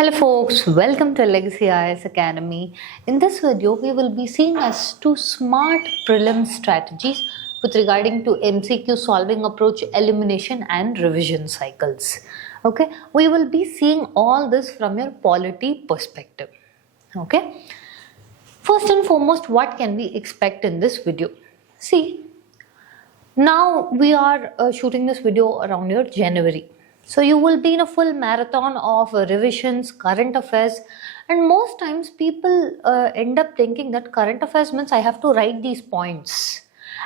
Hello folks, welcome to Legacy IAS Academy. In this video, we will be seeing as to smart prelim strategies with regarding to MCQ solving approach, elimination and revision cycles. Okay, we will be seeing all this from your polity perspective. Okay, first and foremost, what can we expect in this video? See, now we are shooting this video around your January. So you will be in a full marathon of revisions, current affairs, and most times people end up thinking that current affairs means I have to write these points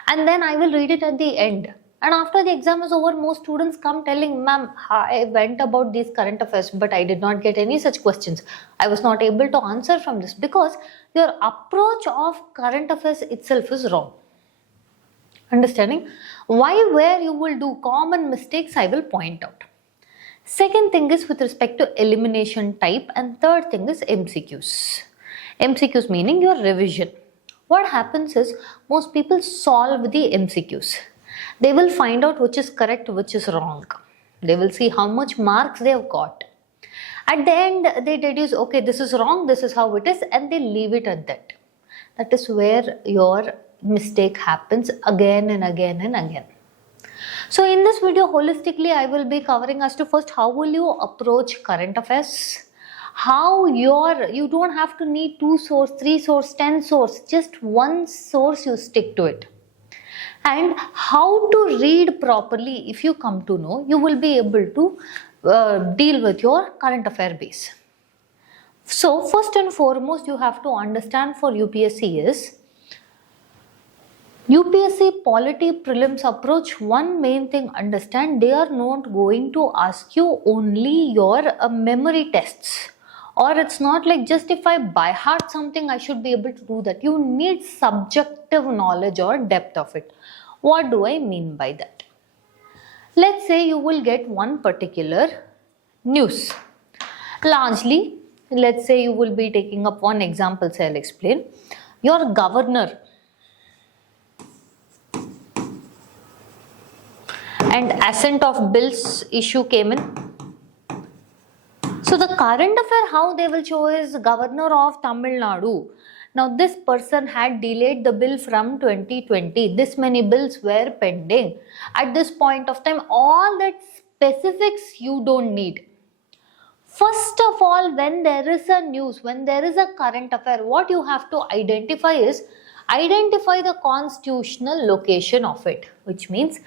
and then I will read it at the end. And after the exam is over, most students come telling, ma'am, I went about these current affairs, but I did not get any such questions. I was not able to answer from this because your approach of current affairs itself is wrong. Understanding? Why, where you will do common mistakes, I will point out. Second thing is with respect to elimination type, and third thing is MCQs. MCQs meaning your revision. What happens is most people solve the MCQs. They will find out which is correct, which is wrong. They will see how much marks they have got. At the end, they deduce, okay, this is wrong, this is how it is, and they leave it at that. That is where your mistake happens again and again and again. So in this video, holistically, I will be covering as to first how will you approach current affairs, how you don't have to need 2 source, 3 source, 10 source, just one source you stick to it. And how to read properly. If you come to know, you will be able to deal with your current affair base. So first and foremost, you have to understand for UPSC is UPSC polity prelims approach. One main thing understand, they are not going to ask you only your memory tests, or it's not like just if I by heart something I should be able to do that. You need subjective knowledge or depth of it. What do I mean by that? Let's say you will get one particular news. Largely, let's say you will be taking up one example, so I'll explain. Your governor and assent of bills issue came in. So the current affair how they will show is governor of Tamil Nadu. Now this person had delayed the bill from 2020. This many bills were pending. At this point of time, all that specifics you don't need. First of all, when there is a news, when there is a current affair, what you have to identify is identify the constitutional location of it, which means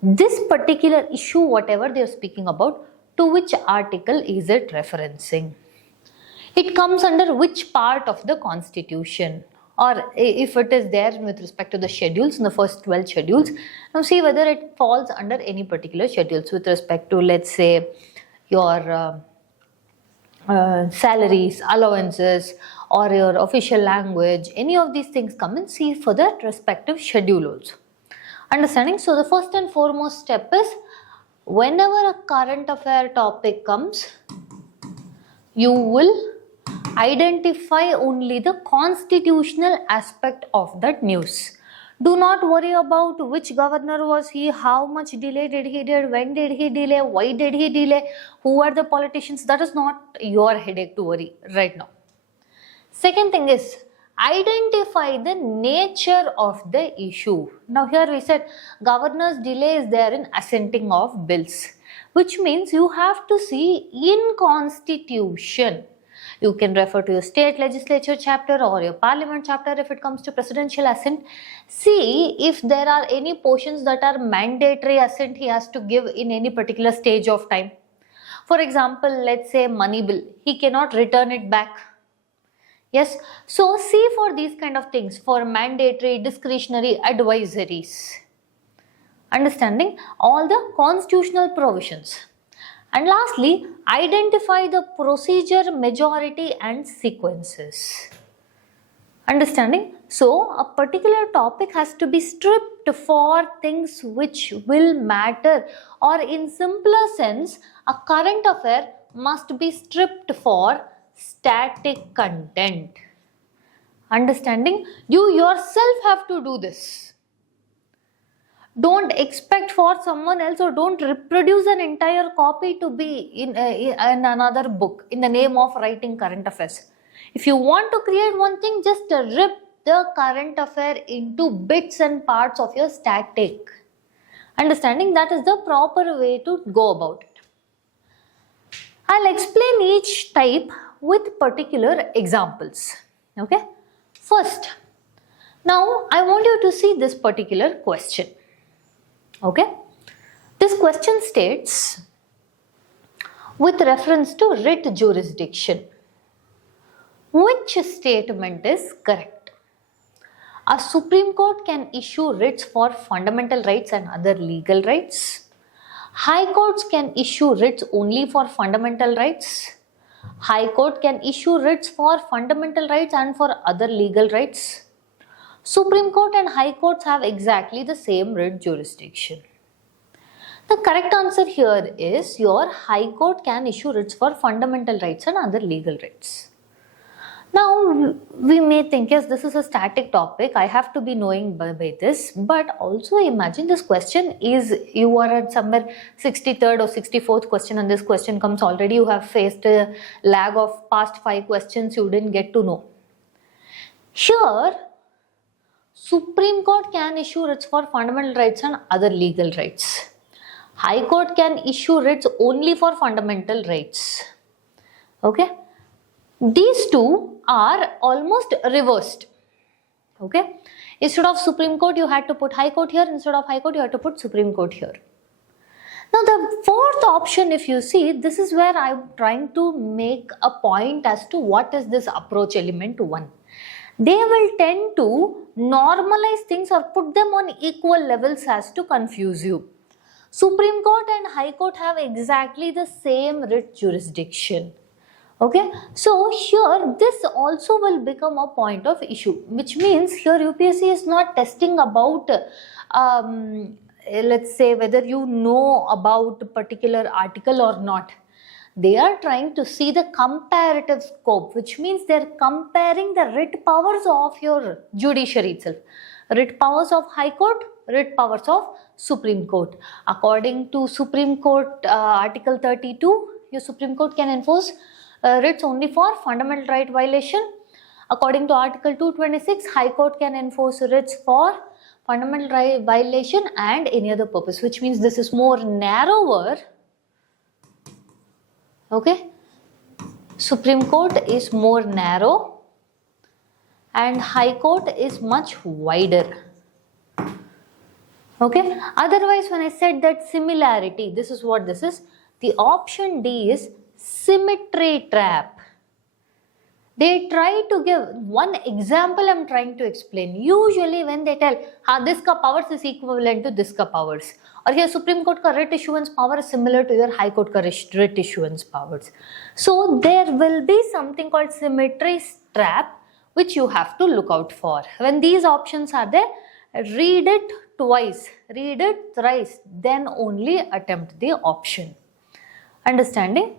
this particular issue, whatever they are speaking about, to which article is it referencing? It comes under which part of the constitution? Or if it is there with respect to the schedules, in the first 12 schedules, now see whether it falls under any particular schedules with respect to, let's say, your salaries, allowances, or your official language. Any of these things come and see for that respective schedule also. Understanding? So the first and foremost step is whenever a current affair topic comes, you will identify only the constitutional aspect of that news. Do not worry about which governor was he, how much delay did he did, when did he delay, why did he delay, who are the politicians. That is not your headache to worry right now. Second thing is identify the nature of the issue. Now here we said governor's delay is there in assenting of bills, which means you have to see in constitution. You can refer to your state legislature chapter or your parliament chapter if it comes to presidential assent. See if there are any portions that are mandatory assent he has to give in any particular stage of time. For example, let's say money bill, he cannot return it back. Yes, so see for these kind of things, for mandatory, discretionary, advisories. Understanding all the constitutional provisions. And lastly, identify the procedure, majority and sequences. Understanding? So a particular topic has to be stripped for things which will matter, or in simpler sense, a current affair must be stripped for static content. Understanding? You yourself have to do this. Don't expect for someone else, or don't reproduce an entire copy to be in another book in the name of writing current affairs. If you want to create one thing, just rip the current affair into bits and parts of your static. Understanding that is the proper way to go about it. I'll explain each type with particular examples. Okay. First, now I want you to see this particular question. Okay. This question states, with reference to writ jurisdiction, which statement is correct? A Supreme Court can issue writs for fundamental rights and other legal rights. High courts can issue writs only for fundamental rights. High Court can issue writs for fundamental rights and for other legal rights. Supreme Court and High Courts have exactly the same writ jurisdiction. The correct answer here is your High Court can issue writs for fundamental rights and other legal rights. Now, we may think, yes, this is a static topic, I have to be knowing by this, but also imagine this question is, you are at somewhere 63rd or 64th question and this question comes already, you have faced a lag of past 5 questions you didn't get to know. Here, Supreme Court can issue writs for fundamental rights and other legal rights. High Court can issue writs only for fundamental rights. Okay. These two are almost reversed. Okay. Instead of Supreme Court, you had to put High Court here. Instead of High Court, you had to put Supreme Court here. Now, the fourth option, if you see, this is where I'm trying to make a point as to what is this approach element 1. They will tend to normalize things or put them on equal levels as to confuse you. Supreme Court and High Court have exactly the same writ jurisdiction. Okay, so here this also will become a point of issue, which means here UPSC is not testing about let's say whether you know about a particular article or not. They are trying to see the comparative scope, which means they are comparing the writ powers of your judiciary itself. Writ powers of High Court, writ powers of Supreme Court. According to Supreme Court Article 32, your Supreme Court can enforce writs only for fundamental right violation. According to Article 226, High Court can enforce writs for fundamental right violation and any other purpose, which means this is more narrower. Okay, Supreme Court is more narrow and High Court is much wider. Okay, otherwise when I said that similarity, this is what this is. The option D is symmetry trap. They try to give one example. I'm trying to explain. Usually when they tell this ka powers is equivalent to this ka powers, or here Supreme Court ka writ issuance power is similar to your High Court ka writ issuance powers. So there will be something called symmetry trap which you have to look out for. When these options are there, read it twice, read it thrice, then only attempt the option. Understanding?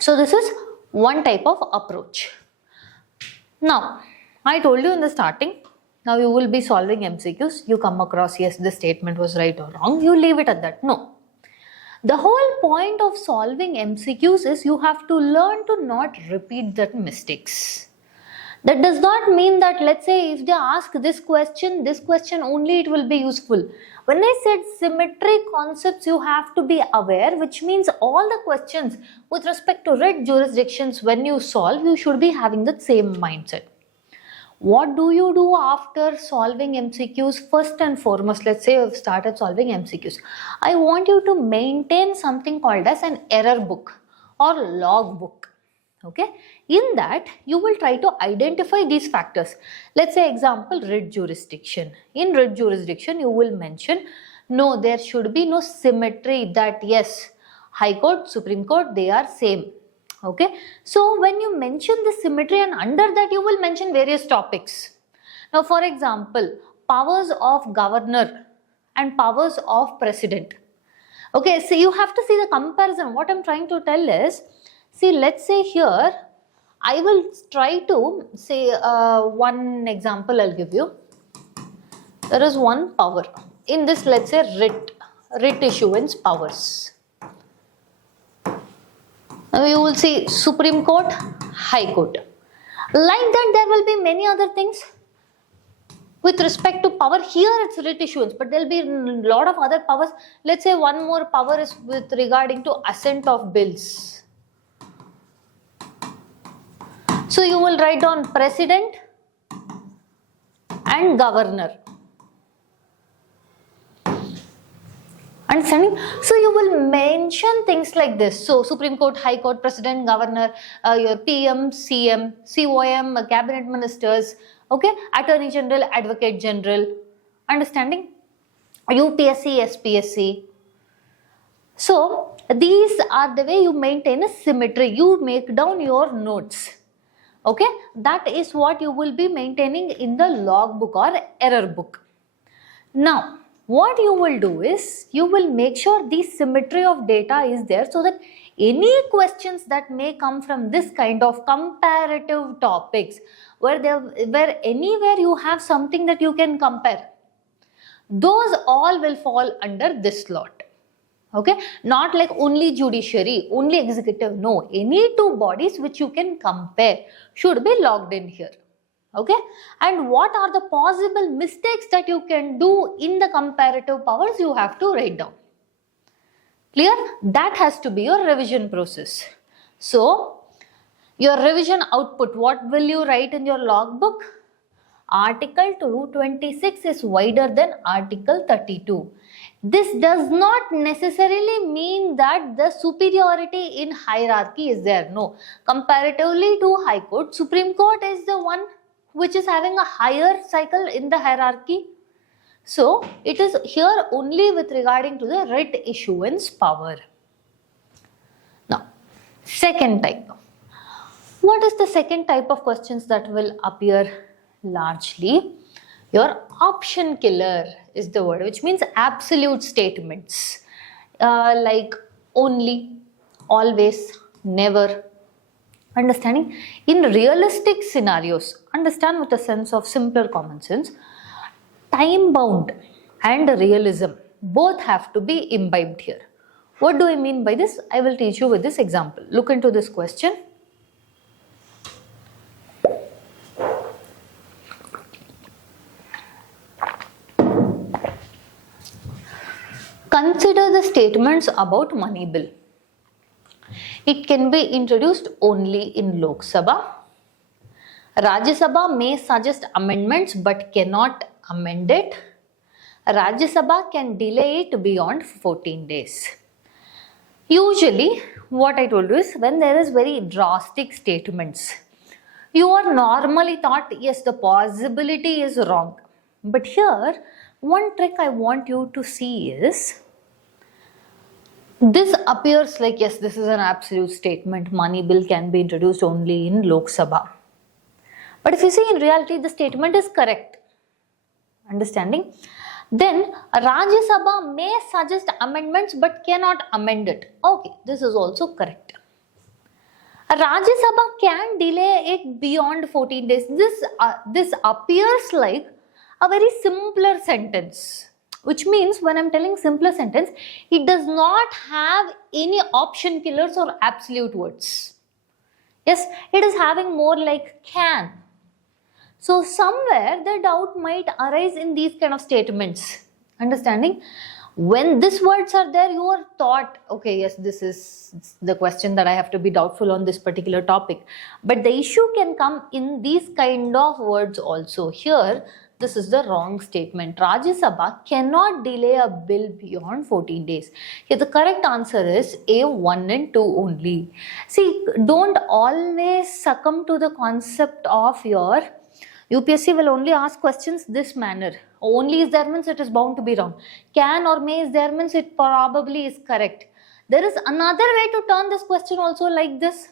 So this is one type of approach. Now, I told you in the starting, now you will be solving MCQs. You come across, yes, the statement was right or wrong. You leave it at that. No. The whole point of solving MCQs is you have to learn to not repeat that mistakes. That does not mean that, let's say, if they ask this question only it will be useful. When I said symmetry concepts, you have to be aware, which means all the questions with respect to writ jurisdictions, when you solve, you should be having the same mindset. What do you do after solving MCQs? First and foremost, let's say you've started solving MCQs. I want you to maintain something called as an error book or log book. Okay, in that you will try to identify these factors. Let's say example, writ jurisdiction. In writ jurisdiction, you will mention, no, there should be no symmetry, that yes, High Court, Supreme Court, they are same. Okay, so when you mention the symmetry, and under that you will mention various topics. Now, for example, powers of governor and powers of president. Okay, so you have to see the comparison. What I'm trying to tell is, see, let's say here, I will try to say one example I'll give you. There is one power, in this, let's say, writ issuance powers. Now you will see Supreme Court, High Court. Like that, there will be many other things. With respect to power, here it's writ issuance, but there will be a lot of other powers. Let's say one more power is with regarding to assent of bills. So you will write down President and Governor. Understanding? So you will mention things like this. So Supreme Court, High Court, President, Governor, your PM, CM, COM, Cabinet Ministers, okay, Attorney General, Advocate General. Understanding? UPSC, SPSC. So these are the way you maintain a symmetry. You make down your notes. Okay, that is what you will be maintaining in the logbook or error book. Now, what you will do is, you will make sure the symmetry of data is there, so that any questions that may come from this kind of comparative topics, where anywhere you have something that you can compare, those all will fall under this slot. Okay, not like only judiciary, only executive. No, any two bodies which you can compare should be logged in here. Okay, and what are the possible mistakes that you can do in the comparative powers, you have to write down. Clear? That has to be your revision process. So your revision output, what will you write in your logbook? Article 226 is wider than Article 32. This does not necessarily mean that the superiority in hierarchy is there. No. Comparatively to High Court, Supreme Court is the one which is having a higher cycle in the hierarchy. So it is here only with regarding to the writ issuance power. Now, second type. What is the second type of questions that will appear largely? Your option killer is the word, which means absolute statements like only, always, never. Understanding? In realistic scenarios, understand with a sense of simpler common sense, time bound and realism both have to be imbibed here. What do I mean by this? I will teach you with this example. Look into this question. Consider the statements about money bill. It can be introduced only in Lok Sabha. Rajya Sabha may suggest amendments but cannot amend it. Rajya Sabha can delay it beyond 14 days. Usually, what I told you is, when there is very drastic statements, you are normally thought, yes, the possibility is wrong. But here, one trick I want you to see is, this appears like, yes, this is an absolute statement. Money bill can be introduced only in Lok Sabha. But if you see, in reality, the statement is correct. Understanding? Then Rajya Sabha may suggest amendments but cannot amend it. Okay, this is also correct. Rajya Sabha can delay it beyond 14 days. This appears like a very simpler sentence. Which means, when I'm telling simpler sentence, it does not have any option killers or absolute words. Yes, it is having more like can. So somewhere the doubt might arise in these kind of statements. Understanding? When these words are there, you are thought, okay, yes, this is the question that I have to be doubtful on this particular topic. But the issue can come in these kind of words also. Here, this is the wrong statement. Rajya Sabha cannot delay a bill beyond 14 days. Here the correct answer is A, 1 and 2 only. See, don't always succumb to the concept of your UPSC will only ask questions this manner. Only is there means it is bound to be wrong. Can or may is there means it probably is correct. There is another way to turn this question also like this.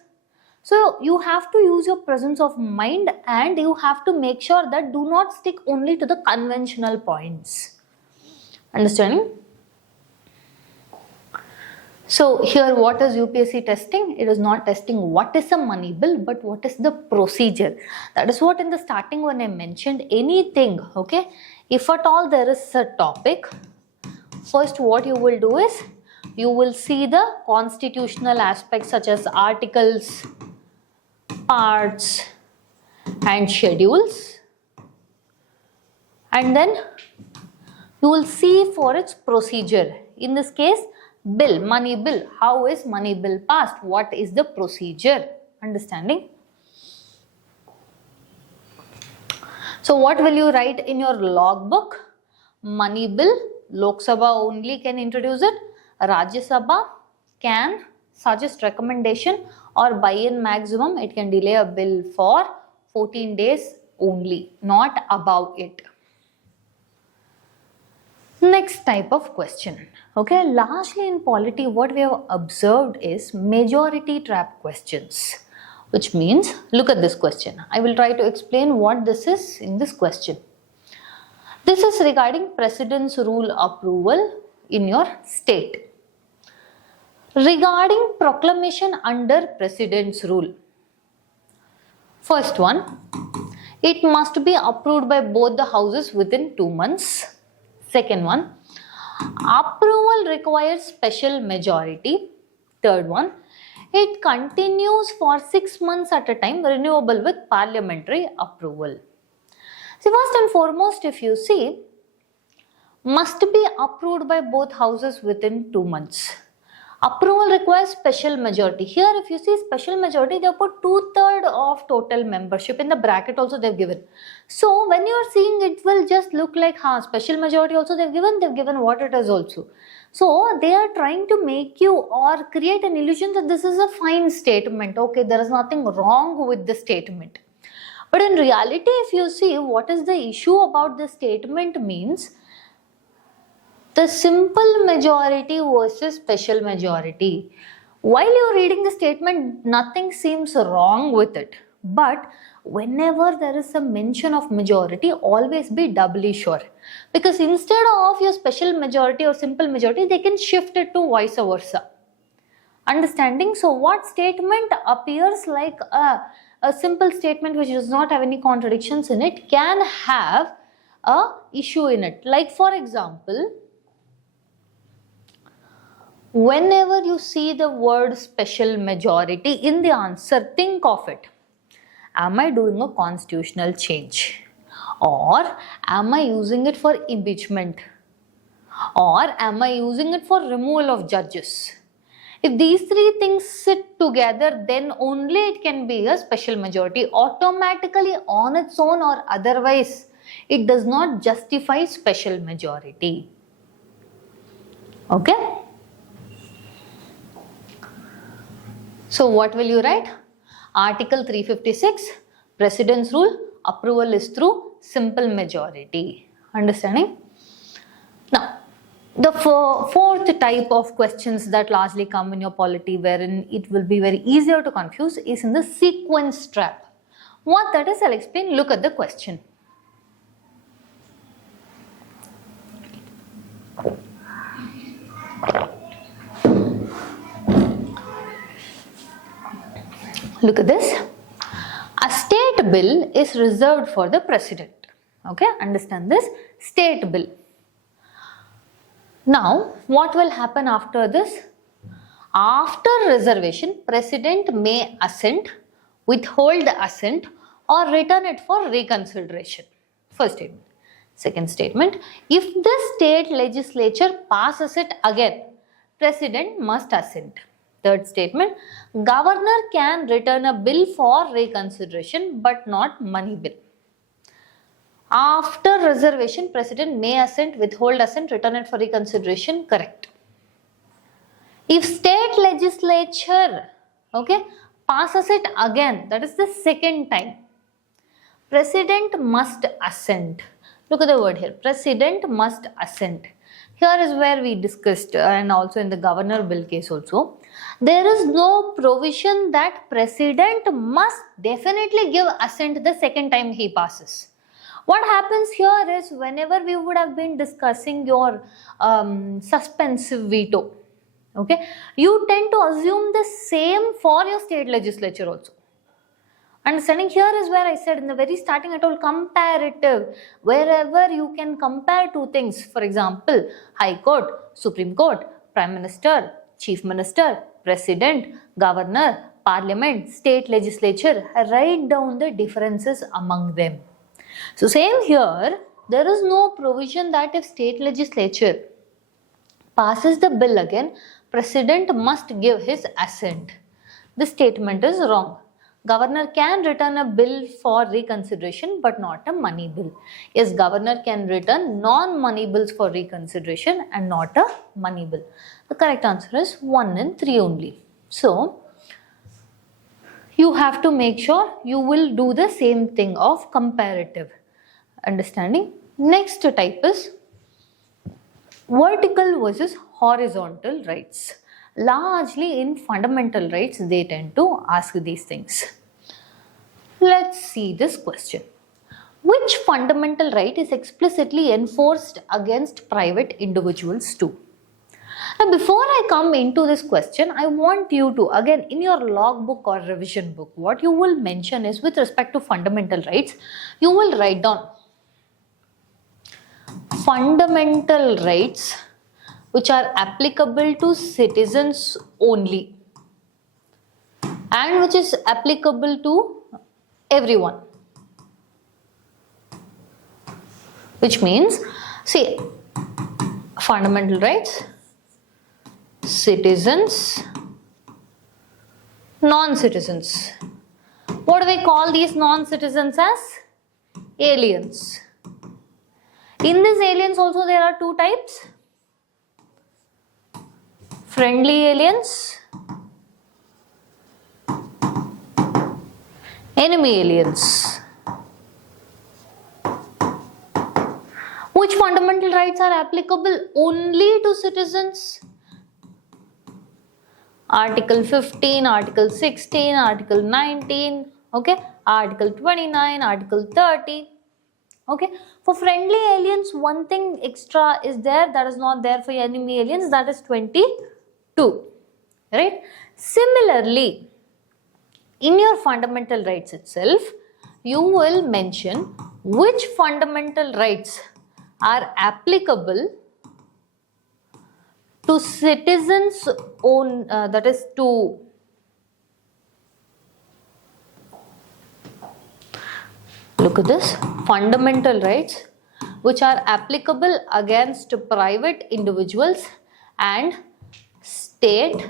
So you have to use your presence of mind and you have to make sure that do not stick only to the conventional points. Understanding? So here what is UPSC testing? It is not testing what is a money bill, but what is the procedure. That is what in the starting when I mentioned anything, okay? If at all there is a topic, first what you will do is, you will see the constitutional aspects such as articles, parts and schedules, and then you will see for its procedure. In this case, bill, money bill. How is money bill passed? What is the procedure? Understanding? So what will you write in your logbook? Money bill, Lok Sabha only can introduce it. Rajya Sabha can suggest recommendation, or by in maximum it can delay a bill for 14 days only, not above it. Next type of question. Okay, largely in polity what we have observed is majority trap questions, which means, look at this question. I will try to explain what this is in this question. This is regarding President's rule approval in your state. Regarding proclamation under President's rule. First one, it must be approved by both the houses within 2 months. Second one, approval requires special majority. Third one, it continues for 6 months at a time, renewable with parliamentary approval. See, first and foremost, if you see, must be approved by both houses within 2 months. Approval requires special majority. Here if you see special majority, they have put 2/3 of total membership. In the bracket also they have given. So when you are seeing, it will just look like special majority also they have given what it is also. So they are trying to make you or create an illusion that this is a fine statement. Okay, there is nothing wrong with the statement. But in reality, if you see what is the issue about this statement means, the simple majority versus special majority. While you are reading the statement, nothing seems wrong with it. But whenever there is a mention of majority, always be doubly sure. Because instead of your special majority or simple majority, they can shift it to vice versa. Understanding? So what statement appears like a simple statement which does not have any contradictions in it can have a issue in it. Like for example, whenever you see the word special majority in the answer, think of it. Am I doing a constitutional change? Or am I using it for impeachment? Or am I using it for removal of judges? If these three things sit together, then only it can be a special majority. Automatically on its own or otherwise, it does not justify special majority. Okay? So what will you write? Article 356, President's rule, approval is through simple majority. Understanding? Now, the fourth type of questions that largely come in your polity wherein it will be very easier to confuse is in the sequence trap. What that is, I'll explain. Look at the question. Look at this. A state bill is reserved for the president. Okay, understand this. State bill. Now, what will happen after this? After reservation, president may assent, withhold assent, or return it for reconsideration. First statement. Second statement. If the state legislature passes it again, president must assent. Third statement, governor can return a bill for reconsideration but not money bill. After reservation, president may assent, withhold assent, return it for reconsideration. Correct. If state legislature, okay, passes it again, that is the second time, president must assent. Look at the word here, president must assent. Here is where we discussed and also in the governor bill case also. There is no provision that president must definitely give assent the second time he passes. What happens here is whenever we would have been discussing your suspensive veto, Okay, you tend to assume the same for your state legislature also. Understanding here is where I said in the very starting I told comparative. Wherever you can compare two things, for example, High Court, Supreme Court, Prime Minister, Chief Minister, President, Governor, Parliament, State Legislature, write down the differences among them. So same here, there is no provision that if State Legislature passes the bill again, President must give his assent. This statement is wrong. Governor can return a bill for reconsideration but not a money bill. Yes, governor can return non-money bills for reconsideration and not a money bill. The correct answer is 1 and 3 only. So, you have to make sure you will do the same thing of comparative understanding. Next type is vertical versus horizontal rights. Largely in fundamental rights, they tend to ask these things. Let's see this question. Which fundamental right is explicitly enforced against private individuals too? Now, before I come into this question, I want you to, again, in your logbook or revision book, what you will mention is with respect to fundamental rights, you will write down fundamental rights which are applicable to citizens only and which is applicable to everyone. Which means, see, fundamental rights, citizens, non-citizens. What do we call these non-citizens as? Aliens. In these aliens also there are two types. Friendly aliens, enemy aliens. Which fundamental rights are applicable only to citizens? Article 15, Article 16, Article 19, okay, Article 29, Article 30. Okay, for friendly aliens, one thing extra is there that is not there for enemy aliens, that is 22, right? Similarly, in your fundamental rights itself, you will mention which fundamental rights are applicable to citizens own, that is to look at this, fundamental rights which are applicable against private individuals and state,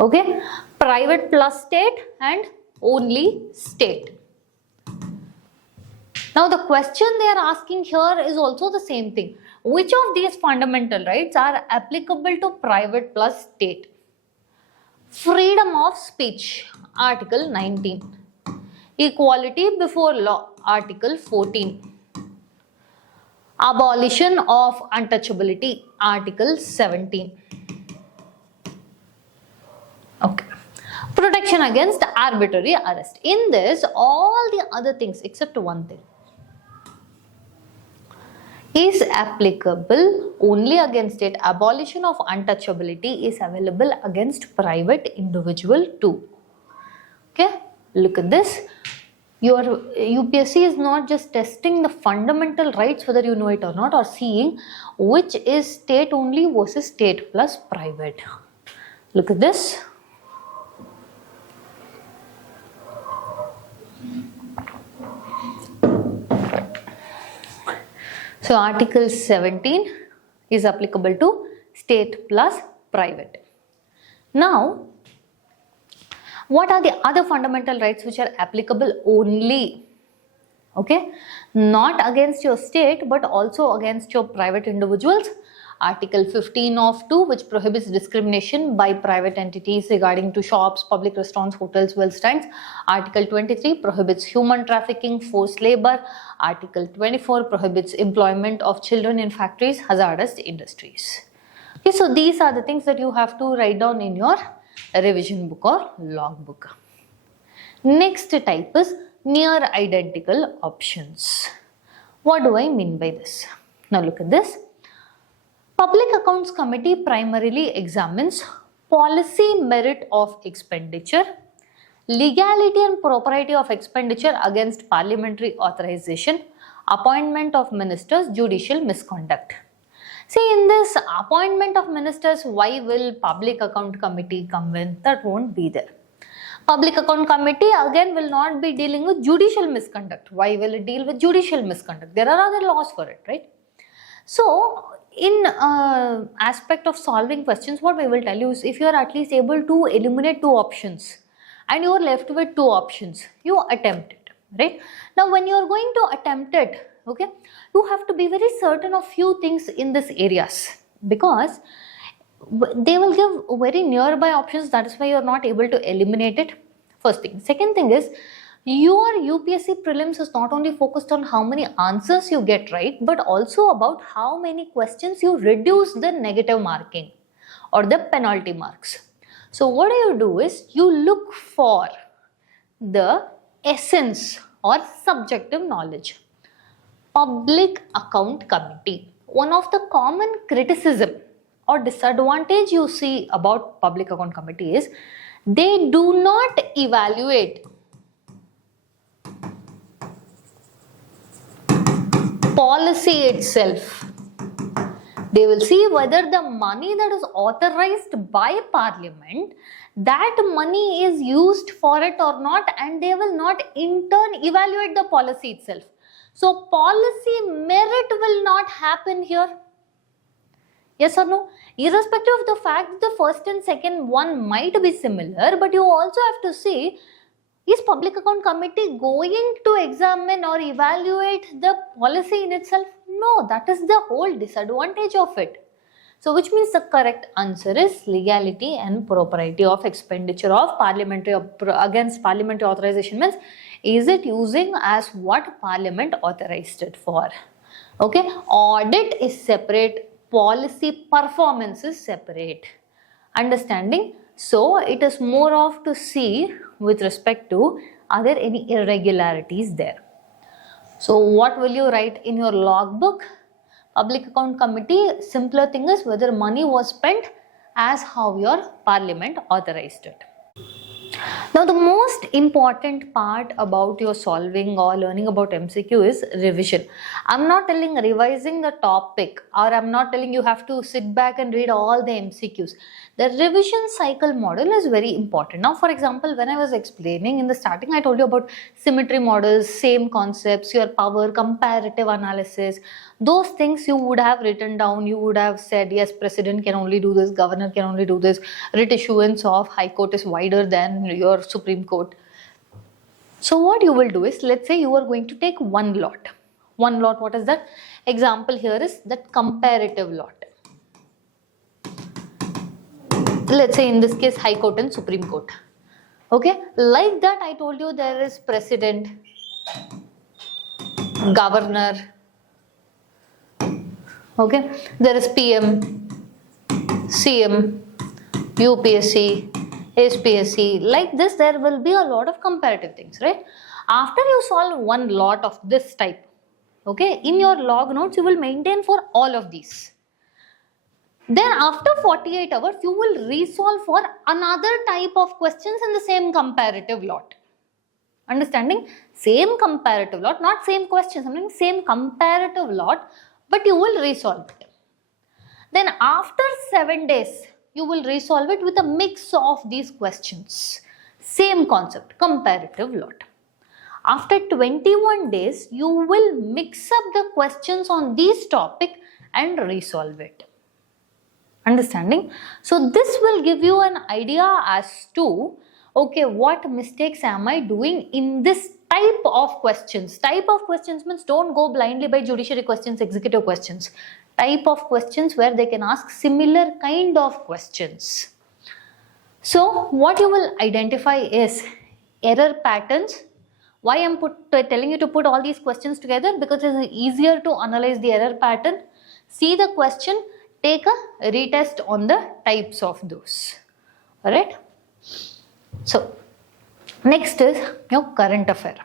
okay, private plus state and only state. Now the question they are asking here is also the same thing. Which of these fundamental rights are applicable to private plus state? Freedom of speech, Article 19. Equality before law, Article 14. Abolition of untouchability, Article 17. Okay. Protection against arbitrary arrest. In this, all the other things except one thing is applicable only against it. Abolition of untouchability is available against private individual too. Okay, look at this. Your UPSC is not just testing the fundamental rights whether you know it or not, or seeing which is state only versus state plus private. Look at this. So Article 17 is applicable to state plus private. Now, what are the other fundamental rights which are applicable only, okay, not against your state but also against your private individuals? Article 15 of 2, which prohibits discrimination by private entities regarding to shops, public restaurants, hotels, well stands. Article 23 prohibits human trafficking, forced labor. Article 24 prohibits employment of children in factories, hazardous industries. Okay, so these are the things that you have to write down in your revision book or log book. Next type is near identical options. What do I mean by this? Now look at this. Public Accounts Committee primarily examines policy merit of expenditure, legality and propriety of expenditure against parliamentary authorization, appointment of ministers, judicial misconduct. See, in this appointment of ministers, why will Public Account Committee come in? That won't be there. Public Account Committee again will not be dealing with judicial misconduct. Why will it deal with judicial misconduct? There are other laws for it, right? So, in aspect of solving questions, what we will tell you is if you are at least able to eliminate two options and you are left with two options, you attempt it, right? Now, when you are going to attempt it, okay, you have to be very certain of few things in this areas because they will give very nearby options. That is why you are not able to eliminate it. First thing. Second thing is your UPSC prelims is not only focused on how many answers you get right, but also about how many questions you reduce the negative marking or the penalty marks. So what you do is you look for the essence or subjective knowledge. Public Account Committee. One of the common criticism or disadvantage you see about Public Account Committee is they do not evaluate policy itself. They will see whether the money that is authorized by Parliament, that money is used for it or not, and they will not in turn evaluate the policy itself. So policy merit will not happen here. Yes or no? Irrespective of the fact that the first and second one might be similar, but you also have to see, is Public Account Committee going to examine or evaluate the policy in itself? No, that is the whole disadvantage of it. So which means the correct answer is legality and propriety of expenditure of parliamentary against parliamentary authorization means is it using as what Parliament authorized it for? Okay, audit is separate, policy performance is separate. Understanding? So it is more of to see with respect to are there any irregularities there. So what will you write in your logbook? Public Account Committee, simpler thing is whether money was spent as how your Parliament authorized it. Now the most important part about your solving or learning about MCQ is revision. I'm not telling revising the topic or I'm not telling you have to sit back and read all the MCQs. The revision cycle model is very important. Now for example, when I was explaining in the starting, I told you about symmetry models, same concepts, your power, comparative analysis. Those things you would have written down, you would have said, yes, president can only do this, governor can only do this, writ issuance of high court is wider than your Supreme Court. So what you will do is, let's say you are going to take one lot. One lot, what is that? Example here is that comparative lot. Let's say in this case High Court and Supreme Court. Okay, like that I told you there is president, governor, okay, there is PM, CM, UPSC, SPSC. Like this there will be a lot of comparative things, right? After you solve one lot of this type, okay, in your log notes you will maintain for all of these. Then after 48 hours, you will resolve for another type of questions in the same comparative lot. Understanding? Same comparative lot, not same questions, I mean same comparative lot, but you will resolve it. Then after 7 days, you will resolve it with a mix of these questions. Same concept, comparative lot. After 21 days, you will mix up the questions on this topic and resolve it. Understanding? So this will give you an idea as to, okay, what mistakes am I doing in this type of questions? Type of questions means don't go blindly by judiciary questions, executive questions. Type of questions where they can ask similar kind of questions. So what you will identify is error patterns. Why I'm telling you to put all these questions together? Because it's easier to analyze the error pattern. See the question, take a retest on the types of those. Alright. So next is your current affair.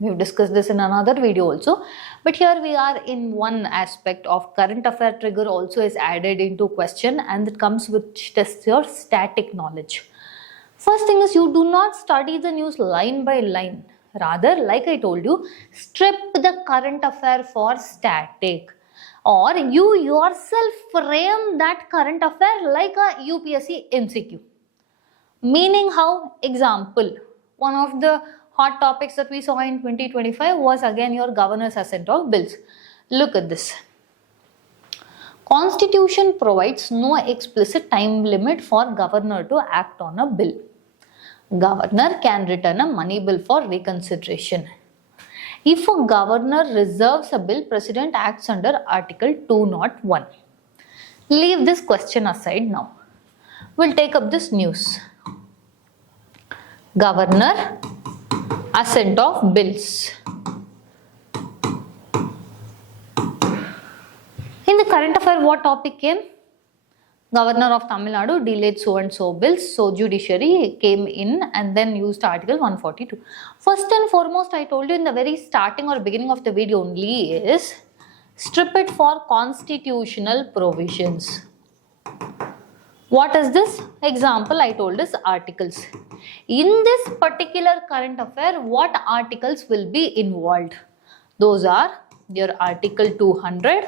We've discussed this in another video also, but here we are in one aspect of current affair trigger also is added into question, and it comes which tests your static knowledge. First thing is, you do not study the news line by line. Rather, like I told you, strip the current affair for static, or you yourself frame that current affair like a UPSC MCQ. Meaning how? Example, one of the hot topics that we saw in 2025 was again your governor's assent of bills. Look at this. Constitution provides no explicit time limit for governor to act on a bill. Governor can return a money bill for reconsideration. If a governor reserves a bill, President acts under Article 201. Leave this question aside now. We'll take up this news. Governor assent of bills. In the current affair, what topic came? Governor of Tamil Nadu delayed so and so bills, so judiciary came in and then used Article 142. First and foremost, I told you in the very starting or beginning of the video only is strip it for constitutional provisions. What is this? Example I told is articles. In this particular current affair, what articles will be involved? Those are your Article 200,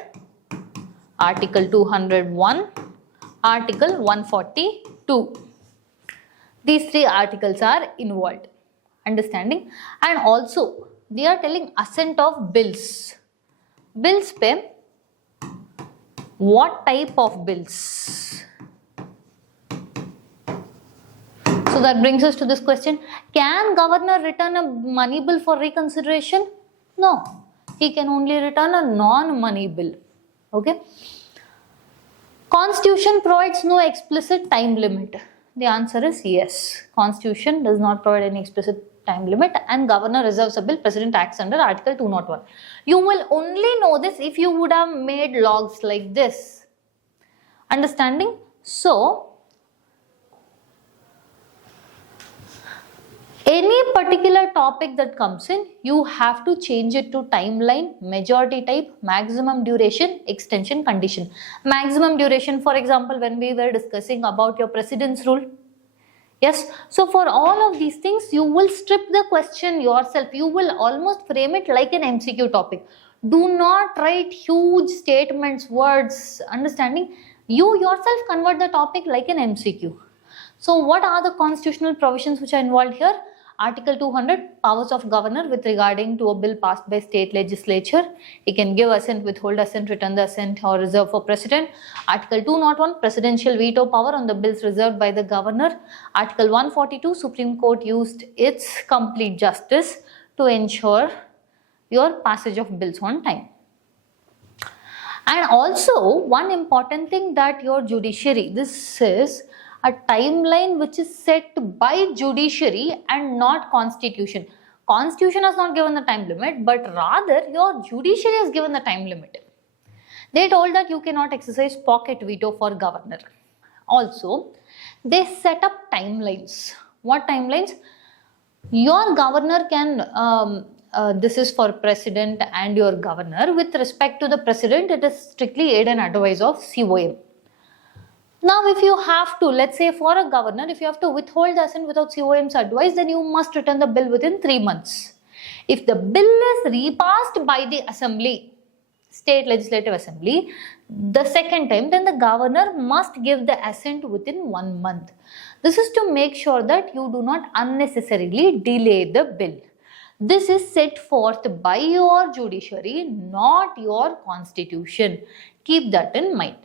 Article 201, Article 142. These three articles are involved. Understanding? And also, they are telling assent of bills. Bills pe what type of bills? So that brings us to this question. Can governor return a money bill for reconsideration? No. He can only return a non-money bill. Okay. Constitution provides no explicit time limit. The answer is yes. Constitution does not provide any explicit time limit, and governor reserves a bill, President acts under Article 201. You will only know this if you would have made logs like this. Understanding? So, any particular topic that comes in, you have to change it to timeline, majority type, maximum duration, extension condition. Maximum duration, for example, when we were discussing about your precedence rule. Yes, so for all of these things, you will strip the question yourself. You will almost frame it like an MCQ topic. Do not write huge statements, words, understanding. You yourself convert the topic like an MCQ. So what are the constitutional provisions which are involved here? Article 200, powers of governor with regarding to a bill passed by state legislature. He can give assent, withhold assent, return the assent or reserve for president. Article 201, presidential veto power on the bills reserved by the governor. Article 142, Supreme Court used its complete justice to ensure your passage of bills on time. And also one important thing that your judiciary, this is a timeline which is set by judiciary and not constitution. Constitution has not given the time limit, but rather your judiciary has given the time limit. They told that you cannot exercise pocket veto for governor. Also, they set up timelines. What timelines? Your governor can, this is for president and your governor. With respect to the president, it is strictly aid and advice of COM. Now, if you have to, let's say for a governor, if you have to withhold the assent without COM's advice, then you must return the bill within 3 months. If the bill is repassed by the assembly, state legislative assembly, the second time, then the governor must give the assent within 1 month. This is to make sure that you do not unnecessarily delay the bill. This is set forth by your judiciary, not your constitution. Keep that in mind.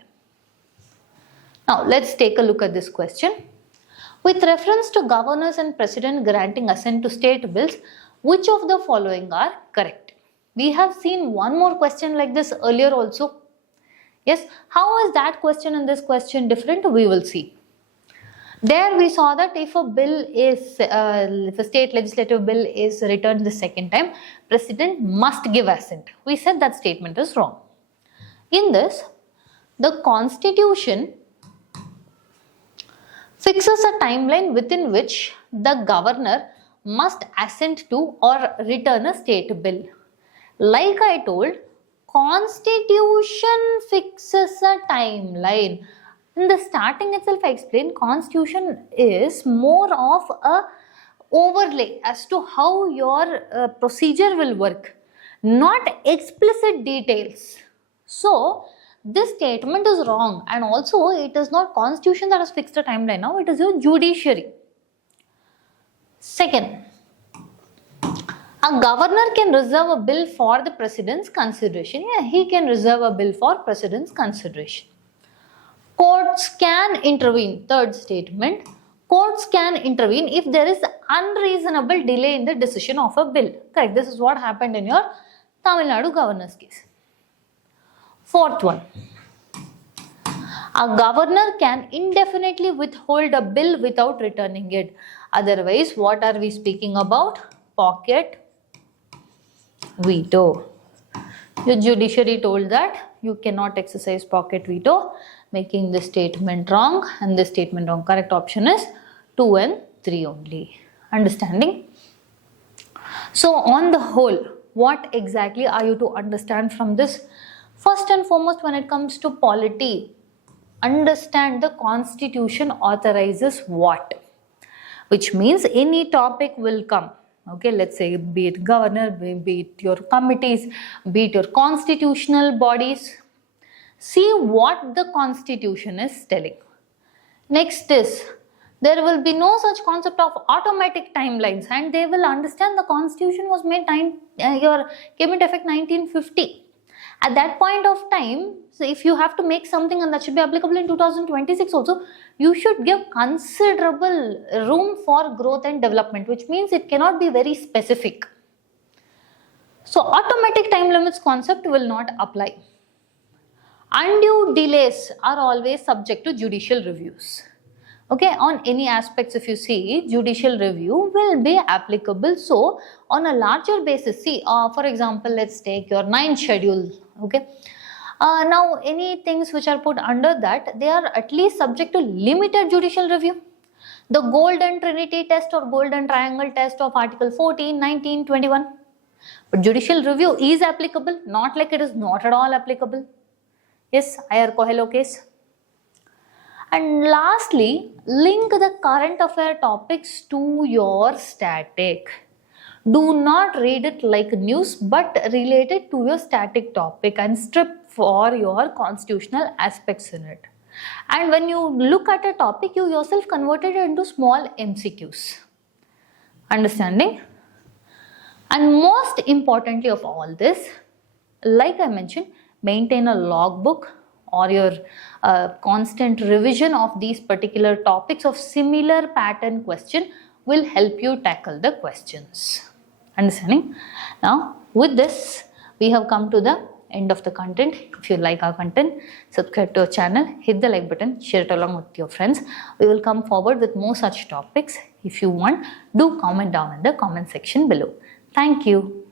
Now, let's take a look at this question. With reference to governors and president granting assent to state bills, which of the following are correct? We have seen one more question like this earlier also. Yes, how is that question and this question different? We will see. There we saw that if a bill is, if a state legislative bill is returned the second time, president must give assent. We said that statement is wrong. In this, the constitution fixes a timeline within which the governor must assent to or return a state bill. Like I told, Constitution fixes a timeline. In the starting itself, I explained Constitution is more of a overlay as to how your procedure will work, not explicit details. So this statement is wrong, and also it is not Constitution that has fixed a timeline. Now it is your judiciary. Second, a governor can reserve a bill for the president's consideration. Yeah, he can reserve a bill for president's consideration. Courts can intervene. Third statement, courts can intervene if there is unreasonable delay in the decision of a bill. Correct. This is what happened in your Tamil Nadu governor's case. Fourth one, a governor can indefinitely withhold a bill without returning it. Otherwise, what are we speaking about? Pocket veto. Your judiciary told that you cannot exercise pocket veto, making this statement wrong, and this statement wrong. Correct option is 2 and 3 only. Understanding? So on the whole, what exactly are you to understand from this? First and foremost, when it comes to polity, understand the Constitution authorizes what, which means any topic will come. Okay, let's say be it governor, be it your committees, be it your constitutional bodies. See what the Constitution is telling. Next is, there will be no such concept of automatic timelines, and they will understand the Constitution was made came into effect 1950. At that point of time, so if you have to make something and that should be applicable in 2026 also, you should give considerable room for growth and development, which means it cannot be very specific. So automatic time limits concept will not apply. Undue delays are always subject to judicial reviews. Okay, on any aspects, if you see, judicial review will be applicable. So on a larger basis, see, for example, let's take your 9th schedule. Okay, now any things which are put under that, they are at least subject to limited judicial review. The golden trinity test or golden triangle test of article 14, 19, 21. But judicial review is applicable, not like it is not at all applicable. Yes, IR Coelho case. And lastly, link the current affair topics to your static. Do not read it like news, but relate it to your static topic and strip for your constitutional aspects in it. And when you look at a topic, you yourself convert it into small MCQs. Understanding? And most importantly of all this, like I mentioned, maintain a logbook or your constant revision of these particular topics of similar pattern question will help you tackle the questions. Understanding? Now, with this, we have come to the end of the content. If you like our content, subscribe to our channel, hit the like button, share it along with your friends. We will come forward with more such topics. If you want, do comment down in the comment section below. Thank you.